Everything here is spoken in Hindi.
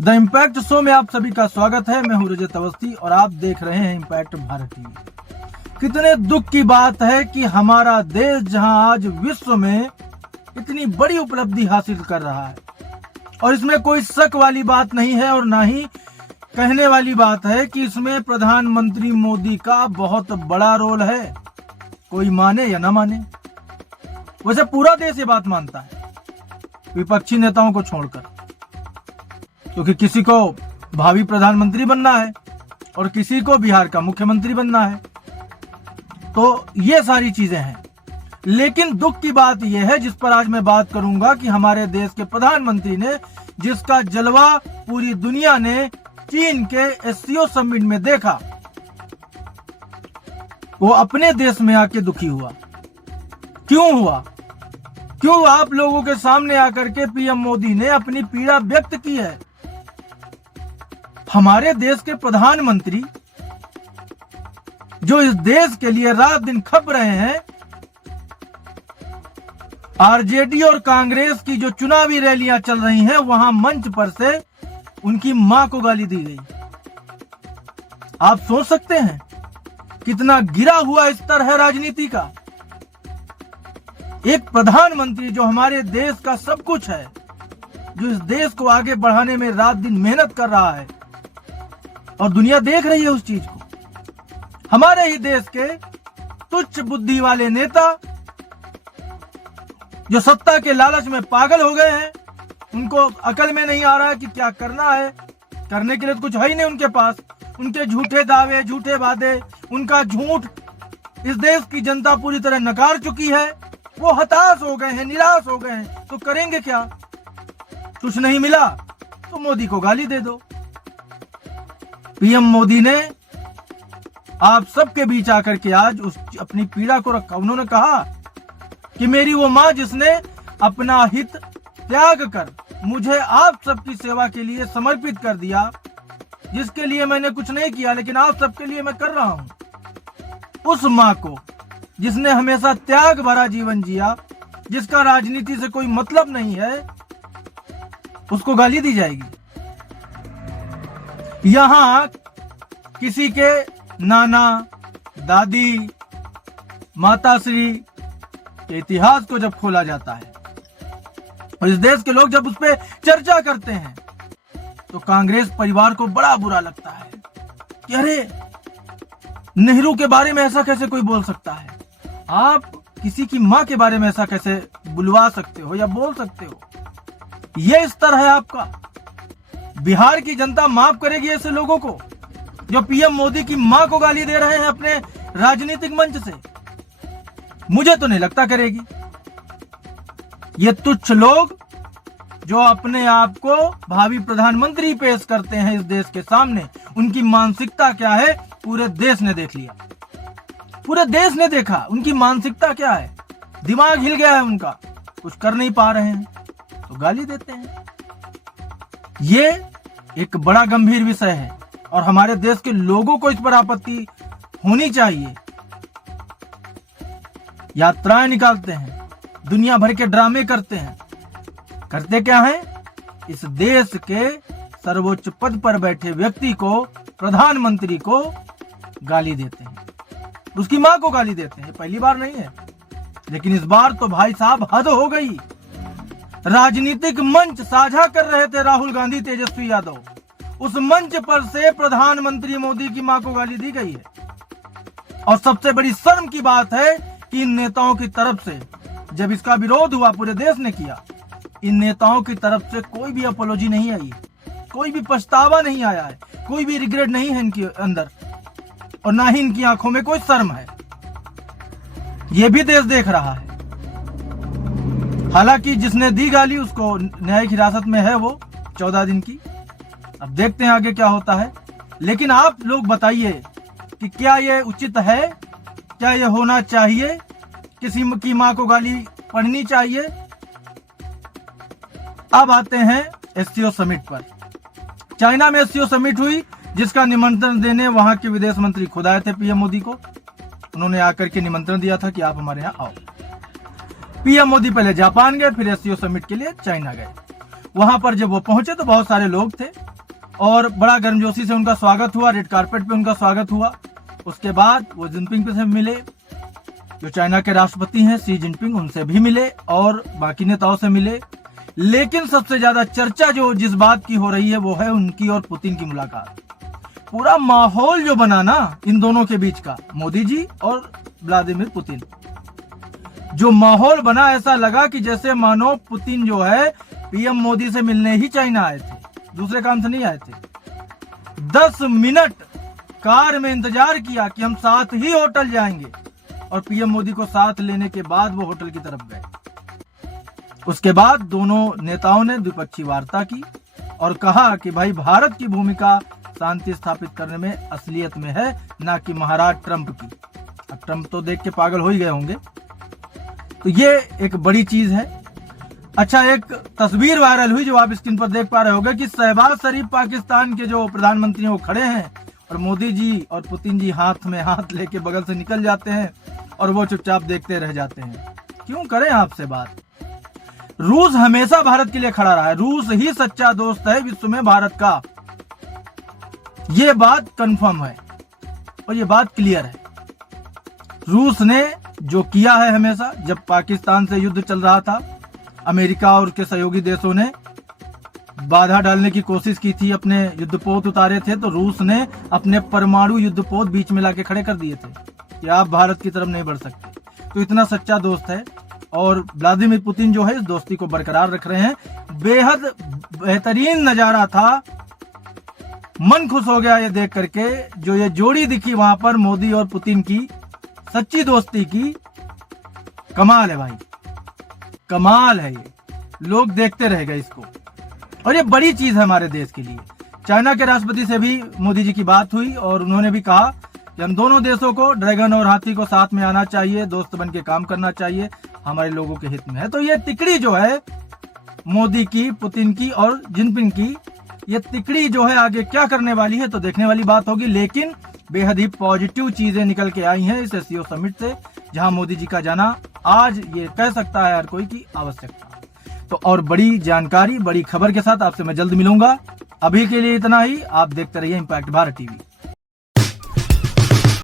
द इम्पैक्ट शो में आप सभी का स्वागत है। मैं हूं रजत अवस्थी और आप देख रहे हैं इम्पैक्ट भारत टीवी। कितने दुख की बात है कि हमारा देश जहां आज विश्व में इतनी बड़ी उपलब्धि हासिल कर रहा है और इसमें कोई शक वाली बात नहीं है और ना ही कहने वाली बात है कि इसमें प्रधानमंत्री मोदी का बहुत बड़ा रोल है, कोई माने या ना माने। वैसे पूरा देश ये बात मानता है, विपक्षी नेताओं को छोड़कर, क्योंकि किसी को भावी प्रधानमंत्री बनना है और किसी को बिहार का मुख्यमंत्री बनना है, तो ये सारी चीजें हैं। लेकिन दुख की बात यह है, जिस पर आज मैं बात करूंगा, कि हमारे देश के प्रधानमंत्री ने, जिसका जलवा पूरी दुनिया ने चीन के एससीओ समिट में देखा, वो अपने देश में आके दुखी हुआ। क्यों हुआ? क्यों आप लोगों के सामने आकर के पीएम मोदी ने अपनी पीड़ा व्यक्त की है। हमारे देश के प्रधानमंत्री जो इस देश के लिए रात दिन खप रहे हैं, आरजेडी और कांग्रेस की जो चुनावी रैलियां चल रही हैं, वहां मंच पर से उनकी मां को गाली दी गई। आप सोच सकते हैं कितना गिरा हुआ स्तर है राजनीति का। एक प्रधानमंत्री जो हमारे देश का सब कुछ है, जो इस देश को आगे बढ़ाने में रात दिन मेहनत कर रहा है और दुनिया देख रही है उस चीज को, हमारे ही देश के तुच्छ बुद्धि वाले नेता जो सत्ता के लालच में पागल हो गए हैं, उनको अकल में नहीं आ रहा है कि क्या करना है। करने के लिए तो कुछ है ही नहीं उनके पास। उनके झूठे दावे, झूठे वादे, उनका झूठ इस देश की जनता पूरी तरह नकार चुकी है। वो हताश हो गए हैं, निराश हो गए हैं, तो करेंगे क्या? कुछ नहीं मिला तो मोदी को गाली दे दो। पीएम मोदी ने आप सबके बीच आकर के आज अपनी पीड़ा को रखा। उन्होंने कहा कि मेरी वो मां जिसने अपना हित त्याग कर मुझे आप सबकी सेवा के लिए समर्पित कर दिया, जिसके लिए मैंने कुछ नहीं किया लेकिन आप सबके लिए मैं कर रहा हूं। उस मां को जिसने हमेशा त्याग भरा जीवन जिया, जिसका राजनीति से कोई मतलब नहीं है, उसको गाली दी जाएगी। यहां किसी के नाना, दादी, माताश्री के इतिहास को जब खोला जाता है और इस देश के लोग जब उस पर चर्चा करते हैं, तो कांग्रेस परिवार को बड़ा बुरा लगता है कि अरे नेहरू के बारे में ऐसा कैसे कोई बोल सकता है। आप किसी की मां के बारे में ऐसा कैसे बुलवा सकते हो या बोल सकते हो? ये स्तर है आपका। बिहार की जनता माफ करेगी ऐसे लोगों को जो पीएम मोदी की मां को गाली दे रहे हैं अपने राजनीतिक मंच से? मुझे तो नहीं लगता करेगी। ये तुच्छ लोग जो अपने आप को भावी प्रधानमंत्री पेश करते हैं इस देश के सामने, उनकी मानसिकता क्या है पूरे देश ने देख लिया। पूरे देश ने देखा उनकी मानसिकता क्या है। दिमाग हिल गया है उनका, कुछ कर नहीं पा रहे हैं तो गाली देते हैं। ये एक बड़ा गंभीर विषय है और हमारे देश के लोगों को इस पर आपत्ति होनी चाहिए। यात्राएं निकालते हैं, दुनिया भर के ड्रामे करते हैं। करते क्या हैं? इस देश के सर्वोच्च पद पर बैठे व्यक्ति को, प्रधानमंत्री को गाली देते हैं, उसकी मां को गाली देते हैं। पहली बार नहीं है, लेकिन इस बार तो भाई साहब हद हो गई। राजनीतिक मंच साझा कर रहे थे राहुल गांधी, तेजस्वी यादव, उस मंच पर से प्रधानमंत्री मोदी की मां को गाली दी गई है। और सबसे बड़ी शर्म की बात है कि इन नेताओं की तरफ से, जब इसका विरोध हुआ, पूरे देश ने किया, इन नेताओं की तरफ से कोई भी अपोलॉजी नहीं आई, कोई भी पछतावा नहीं आया है, कोई भी रिग्रेट नहीं है इनके अंदर, और ना ही इनकी आंखों में कोई शर्म है। ये भी देश देख रहा है। हालांकि जिसने दी गाली उसको न्यायिक हिरासत में है वो 14 दिन की। अब देखते हैं आगे क्या होता है। लेकिन आप लोग बताइए कि क्या ये उचित है? क्या ये होना चाहिए? किसी की मां को गाली पढ़नी चाहिए? अब आते हैं एससीओ समिट पर। चाइना में एससीओ समिट हुई, जिसका निमंत्रण देने वहां के विदेश मंत्री खुद आए थे पीएम मोदी को। उन्होंने आकर के निमंत्रण दिया था कि आप हमारे यहाँ आओ। पीएम मोदी पहले जापान गए, फिर एससीओ समिट के लिए चाइना गए। वहां पर जब वो पहुंचे तो बहुत सारे लोग थे, और बड़ा गर्मजोशी से उनका स्वागत हुआ, रेड कारपेट पे उनका स्वागत हुआ। उसके बाद वो जिनपिंग से मिले, जो चाइना के राष्ट्रपति हैं शी जिनपिंग, उनसे भी मिले और बाकी नेताओं से मिले। लेकिन सबसे ज्यादा चर्चा जो जिस बात की हो रही है वो है उनकी और पुतिन की मुलाकात। पूरा माहौल जो बना ना इन दोनों के बीच का, मोदी जी और व्लादिमीर पुतिन, जो माहौल बना, ऐसा लगा कि जैसे मानो पुतिन जो है पीएम मोदी से मिलने ही चाइना आए थे, दूसरे काम से नहीं आए थे। 10 मिनट कार में इंतजार किया कि हम साथ ही होटल जाएंगे और पीएम मोदी को साथ लेने के बाद वो होटल की तरफ गए। उसके बाद दोनों नेताओं ने द्विपक्षीय वार्ता की और कहा कि भाई भारत की भूमिका शांति स्थापित करने में असलियत में है, ना कि महाराज ट्रंप की। अब ट्रंप तो देख के पागल हो ही गए होंगे। तो ये एक बड़ी चीज है। अच्छा, एक तस्वीर वायरल हुई जो आप स्क्रीन पर देख पा रहे होंगे कि शहबाज शरीफ पाकिस्तान के जो प्रधानमंत्री हैं वो खड़े हैं और मोदी जी और पुतिन जी हाथ में हाथ लेके बगल से निकल जाते हैं और वो चुपचाप देखते रह जाते हैं। क्यों करें आपसे बात? रूस हमेशा भारत के लिए खड़ा रहा है, रूस ही सच्चा दोस्त है विश्व में भारत का। ये बात कंफर्म है और ये बात क्लियर है। रूस ने जो किया है हमेशा, जब पाकिस्तान से युद्ध चल रहा था, अमेरिका और उसके सहयोगी देशों ने बाधा डालने की कोशिश की थी, अपने युद्धपोत उतारे थे, तो रूस ने अपने परमाणु युद्धपोत बीच में लाके खड़े कर दिए थे कि आप भारत की तरफ नहीं बढ़ सकते। तो इतना सच्चा दोस्त है और व्लादिमीर पुतिन जो है इस दोस्ती को बरकरार रख रहे हैं। बेहद बेहतरीन नजारा था, मन खुश हो गया ये देख करके। जो ये जोड़ी दिखी वहां पर मोदी और पुतिन की सच्ची दोस्ती की, कमाल है भाई, कमाल है। ये लोग देखते रह गए इसको और ये बड़ी चीज है हमारे देश के लिए। चाइना के राष्ट्रपति से भी मोदी जी की बात हुई और उन्होंने भी कहा कि हम दोनों देशों को ड्रैगन और हाथी को साथ में आना चाहिए, दोस्त बन के काम करना चाहिए, हमारे लोगों के हित में है। तो ये तिकड़ी जो है मोदी की, पुतिन की और जिनपिंग की, ये तिकड़ी जो है आगे क्या करने वाली है तो देखने वाली बात होगी। लेकिन बेहद ही पॉजिटिव चीजें निकल के आई हैं इस एससीओ समिट से, जहां मोदी जी का जाना आज ये कह सकता है हर कोई की आवश्यकता। तो और बड़ी जानकारी, बड़ी खबर के साथ आपसे मैं जल्द मिलूंगा। अभी के लिए इतना ही। आप देखते रहिए इम्पैक्ट भारत टीवी।